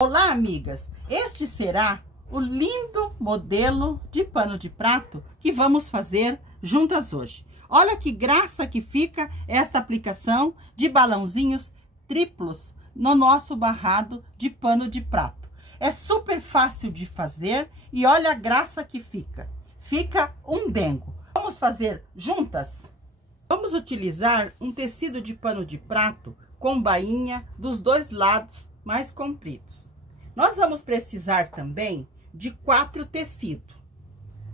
Olá, amigas! Este será o lindo modelo de pano de prato que vamos fazer juntas hoje. Olha que graça que fica esta aplicação de balãozinhos triplos no nosso barrado de pano de prato. É super fácil de fazer e olha a graça que fica. Fica um dengo. Vamos fazer juntas? Vamos utilizar um tecido de pano de prato com bainha dos dois lados mais compridos. Nós vamos precisar também de 4 tecidos.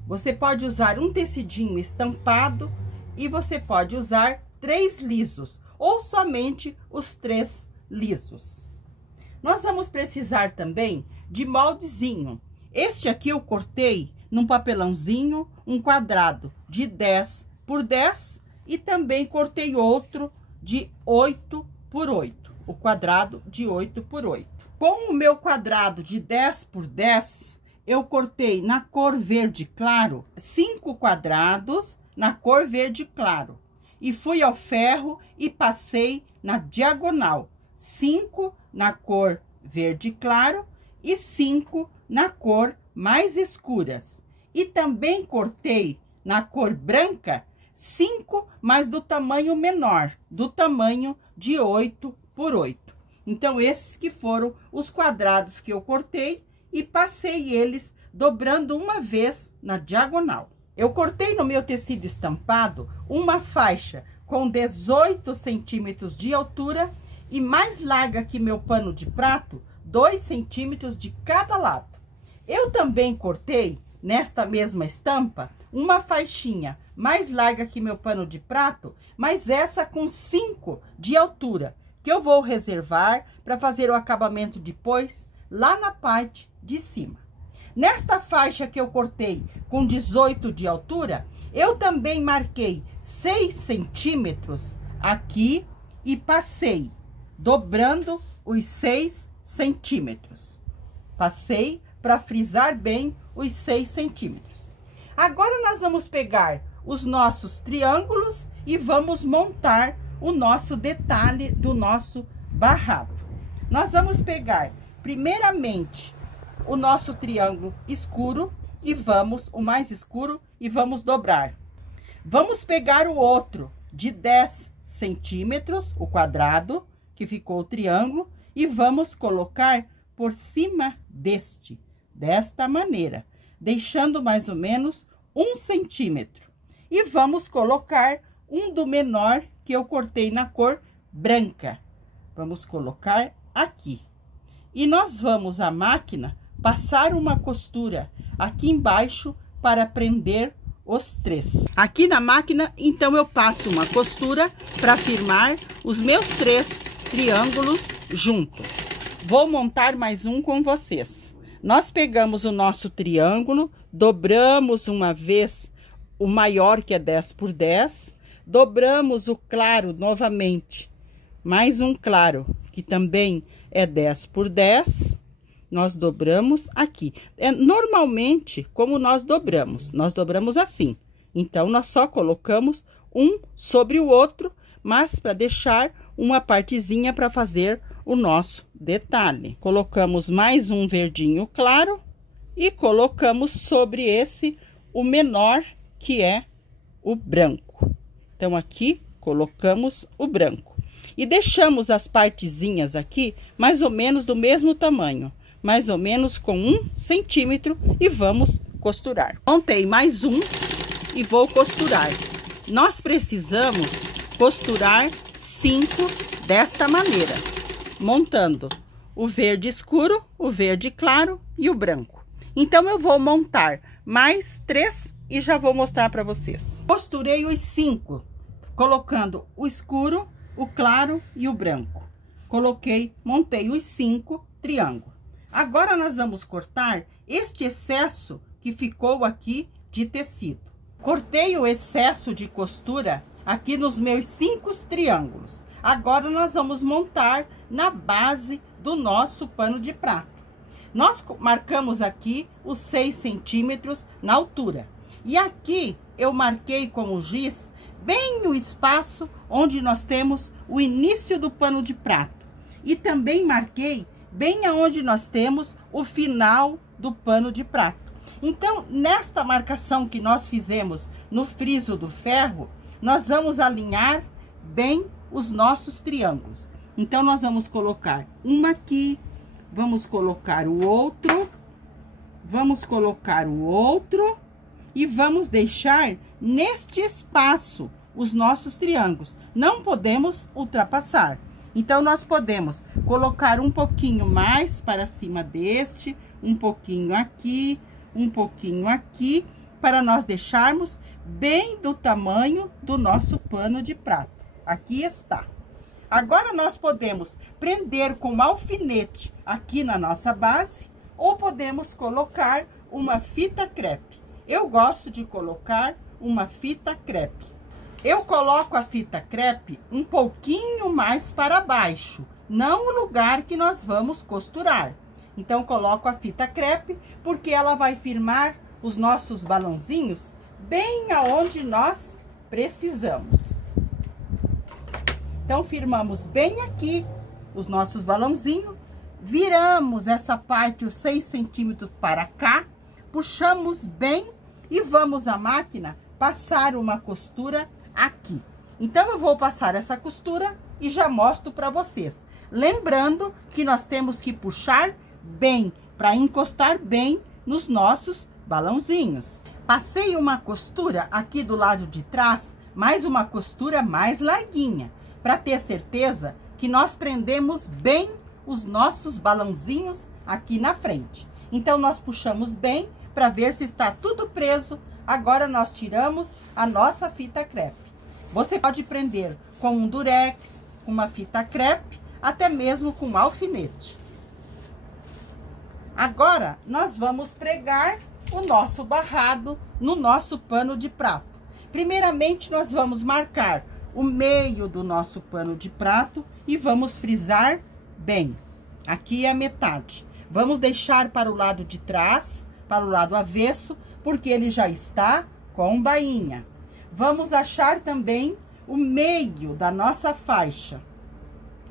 Você pode usar um tecidinho estampado e você pode usar 3 lisos ou somente os 3 lisos. Nós vamos precisar também de moldezinho. Este aqui eu cortei num papelãozinho, um quadrado de 10 por 10 e também cortei outro de 8 por 8, o quadrado de 8 por 8. Com o meu quadrado de 10 por 10, eu cortei na cor verde claro 5 quadrados na cor verde claro. E fui ao ferro e passei na diagonal 5 na cor verde claro e 5 na cor mais escuras. E também cortei na cor branca 5, mas do tamanho menor, do tamanho de 8 por 8. Então, esses que foram os quadrados que eu cortei e passei eles dobrando uma vez na diagonal. Eu cortei no meu tecido estampado uma faixa com 18 centímetros de altura e mais larga que meu pano de prato, 2 centímetros de cada lado. Eu também cortei, nesta mesma estampa, uma faixinha mais larga que meu pano de prato, mas essa com 5 de altura, que eu vou reservar para fazer o acabamento depois, lá na parte de cima. Nesta faixa que eu cortei com 18 de altura, eu também marquei 6 centímetros aqui e passei, dobrando os 6 centímetros. Passei para frisar bem os 6 centímetros. Agora, nós vamos pegar os nossos triângulos e vamos montar o nosso detalhe do nosso barrado. Nós vamos pegar, primeiramente, o nosso triângulo escuro e vamos, o mais escuro, e vamos dobrar. Vamos pegar o outro de 10 centímetros, o quadrado, que ficou o triângulo, e vamos colocar por cima desta maneira, deixando mais ou menos 1 centímetro. E vamos colocar um do menor que eu cortei na cor branca. Vamos colocar aqui. E nós vamos à máquina passar uma costura aqui embaixo para prender os 3. Aqui na máquina, então, eu passo uma costura para firmar os meus 3 triângulos junto. Vou montar mais um com vocês. Nós pegamos o nosso triângulo, dobramos uma vez o maior, que é 10 por 10, dobramos o claro novamente, mais um claro, que também é 10 por 10, nós dobramos aqui. Normalmente, como nós dobramos assim. Então, nós só colocamos um sobre o outro, mas para deixar uma partezinha para fazer o nosso detalhe. Colocamos mais um verdinho claro e colocamos sobre esse o menor, que é o branco. Então, aqui colocamos o branco. E deixamos as partezinhas aqui mais ou menos do mesmo tamanho, mais ou menos com 1 centímetro, e vamos costurar. Montei mais um e vou costurar. Nós precisamos costurar 5 desta maneira, montando o verde escuro, o verde claro e o branco. Então, eu vou montar mais 3 e já vou mostrar para vocês. Costurei os 5, colocando o escuro, o claro e o branco. Montei os 5 triângulos. Agora, nós vamos cortar este excesso que ficou aqui de tecido. Cortei o excesso de costura aqui nos meus 5 triângulos. Agora, nós vamos montar na base do nosso pano de prato. Nós marcamos aqui os 6 centímetros na altura. E aqui eu marquei com o giz bem o espaço onde nós temos o início do pano de prato. E também marquei bem aonde nós temos o final do pano de prato. Então, nesta marcação que nós fizemos no friso do ferro, nós vamos alinhar bem os nossos triângulos. Então, nós vamos colocar uma aqui, vamos colocar o outro, vamos colocar o outro e vamos deixar neste espaço os nossos triângulos. Não podemos ultrapassar. Então, nós podemos colocar um pouquinho mais para cima deste, um pouquinho aqui, para nós deixarmos bem do tamanho do nosso pano de prato. Aqui está. Agora, nós podemos prender com alfinete aqui na nossa base, ou podemos colocar uma fita crepe. Eu gosto de colocar uma fita crepe. Eu coloco a fita crepe um pouquinho mais para baixo, não o lugar que nós vamos costurar. Então, coloco a fita crepe, porque ela vai firmar os nossos balãozinhos bem aonde nós precisamos. Então, firmamos bem aqui os nossos balãozinhos, viramos essa parte, os 6 centímetros para cá, puxamos bem e vamos à máquina passar uma costura aqui. Então, eu vou passar essa costura e já mostro para vocês. Lembrando que nós temos que puxar bem, para encostar bem nos nossos balãozinhos. Passei uma costura aqui do lado de trás, mais uma costura mais larguinha, para ter certeza que nós prendemos bem os nossos balãozinhos aqui na frente. Então, nós puxamos bem para ver se está tudo preso. Agora, nós tiramos a nossa fita crepe. Você pode prender com um durex, uma fita crepe, até mesmo com alfinete. Agora, nós vamos pregar o nosso barrado no nosso pano de prato. Primeiramente, nós vamos marcar o meio do nosso pano de prato e vamos frisar bem. Aqui é a metade. Vamos deixar para o lado de trás, para o lado avesso, porque ele já está com bainha. Vamos achar também o meio da nossa faixa,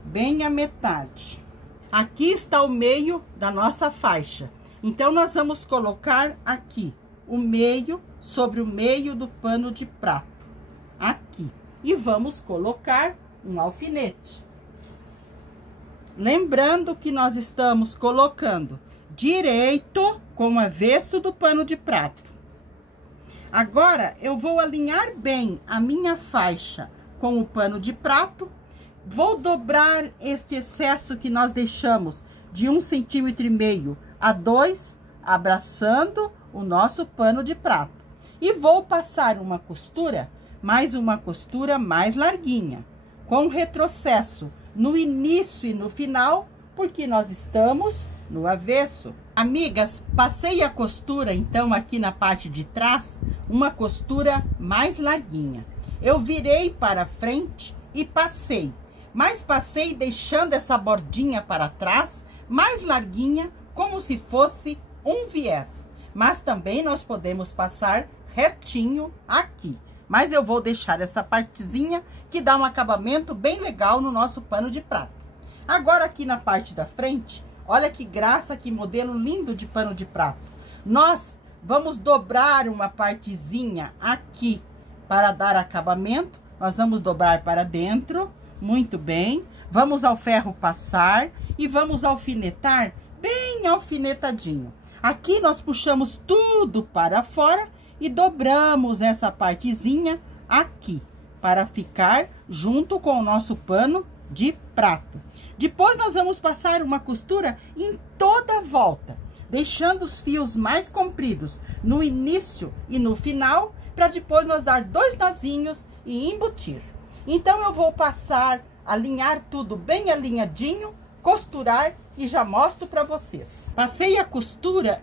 bem a metade. Aqui está o meio da nossa faixa. Então, nós vamos colocar aqui o meio sobre o meio do pano de prato, aqui. E vamos colocar um alfinete. Lembrando que nós estamos colocando direito com o avesso do pano de prato. Agora, eu vou alinhar bem a minha faixa com o pano de prato. Vou dobrar este excesso que nós deixamos de 1,5 centímetro a 2, abraçando o nosso pano de prato. E vou passar uma costura mais larguinha, com retrocesso no início e no final, porque nós estamos no avesso. Amigas, passei a costura, então, aqui na parte de trás, uma costura mais larguinha. Eu virei para frente e passei, mas passei deixando essa bordinha para trás, mais larguinha, como se fosse um viés. Mas também nós podemos passar retinho aqui. Mas eu vou deixar essa partezinha que dá um acabamento bem legal no nosso pano de prato. Agora, aqui na parte da frente, olha que graça, que modelo lindo de pano de prato. Nós vamos dobrar uma partezinha aqui para dar acabamento. Nós vamos dobrar para dentro, muito bem. Vamos ao ferro passar e vamos alfinetar bem alfinetadinho. Aqui nós puxamos tudo para fora e dobramos essa partezinha aqui, para ficar junto com o nosso pano de prato. Depois, nós vamos passar uma costura em toda a volta, deixando os fios mais compridos no início e no final, para depois nós dar 2 nozinhos e embutir. Então, eu vou passar, alinhar tudo bem alinhadinho, costurar e já mostro para vocês. Passei a costura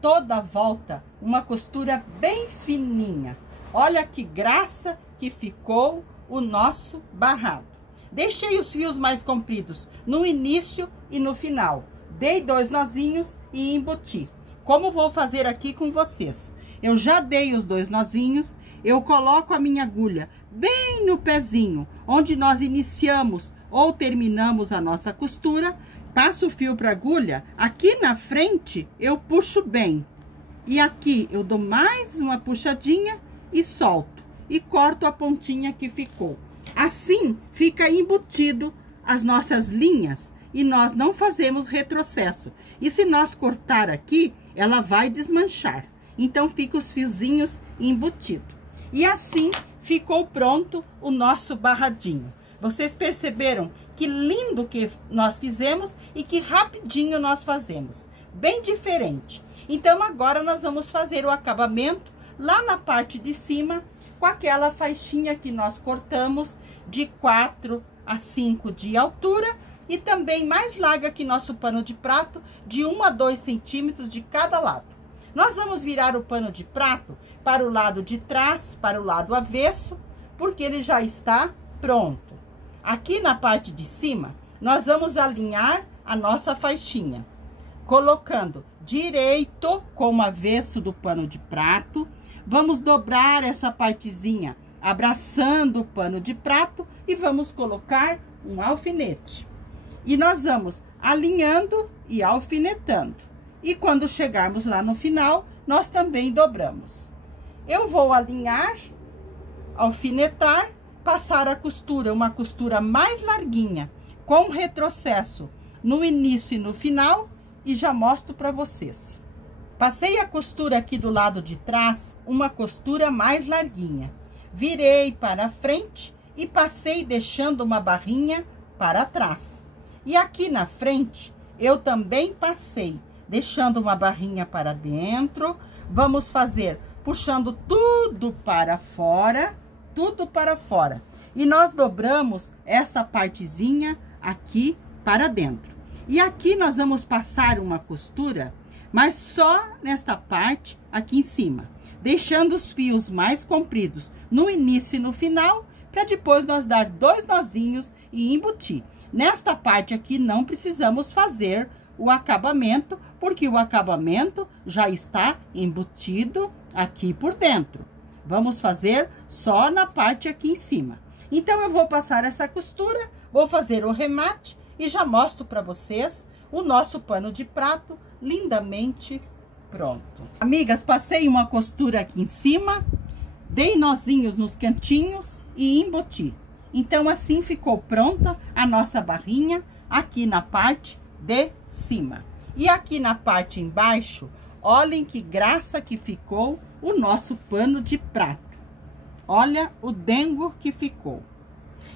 toda a volta, uma costura bem fininha. Olha que graça que ficou o nosso barrado. Deixei os fios mais compridos no início e no final. Dei 2 nozinhos e embuti. Como vou fazer aqui com vocês? Eu já dei os 2 nozinhos, eu coloco a minha agulha bem no pezinho, onde nós iniciamos ou terminamos a nossa costura. passo o fio para agulha, aqui na frente eu puxo bem. E aqui eu dou mais uma puxadinha e solto. E corto a pontinha que ficou. Assim fica embutido as nossas linhas e nós não fazemos retrocesso. E se nós cortar aqui, ela vai desmanchar. Então fica os fiozinhos embutidos. E assim ficou pronto o nosso barradinho. Vocês perceberam que lindo que nós fizemos e que rapidinho nós fazemos. Bem diferente. Então agora nós vamos fazer o acabamento lá na parte de cima com aquela faixinha que nós cortamos de 4 a 5 de altura e também mais larga que nosso pano de prato, de 1 a 2 centímetros de cada lado. Nós vamos virar o pano de prato para o lado de trás, para o lado avesso, porque ele já está pronto. Aqui na parte de cima, nós vamos alinhar a nossa faixinha, colocando direito com o avesso do pano de prato. Vamos dobrar essa partezinha, abraçando o pano de prato e vamos colocar um alfinete. E nós vamos alinhando e alfinetando. E quando chegarmos lá no final, nós também dobramos. Eu vou alinhar, alfinetar, passar a costura, uma costura mais larguinha, com retrocesso no início e no final, e já mostro para vocês. Passei a costura aqui do lado de trás, uma costura mais larguinha. Virei para frente e passei deixando uma barrinha para trás. E aqui na frente, eu também passei, deixando uma barrinha para dentro. Vamos fazer puxando tudo para fora, tudo para fora. E nós dobramos essa partezinha aqui para dentro. E aqui nós vamos passar uma costura, mas só nesta parte aqui em cima, deixando os fios mais compridos no início e no final, para depois nós dar 2 nozinhos e embutir. Nesta parte aqui não precisamos fazer o acabamento, porque o acabamento já está embutido aqui por dentro. Vamos fazer só na parte aqui em cima. Então, eu vou passar essa costura, vou fazer o remate e já mostro para vocês o nosso pano de prato lindamente pronto. Amigas, passei uma costura aqui em cima, dei nozinhos nos cantinhos e embuti. Então, assim ficou pronta a nossa barrinha aqui na parte de cima. E aqui na parte embaixo, olhem que graça que ficou o nosso pano de prato. Olha o dengo que ficou.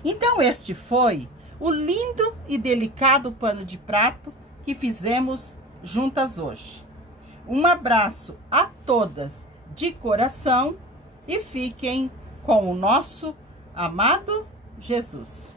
Então, este foi o lindo e delicado pano de prato que fizemos juntas hoje. Um abraço a todas de coração e fiquem com o nosso amado Jesus.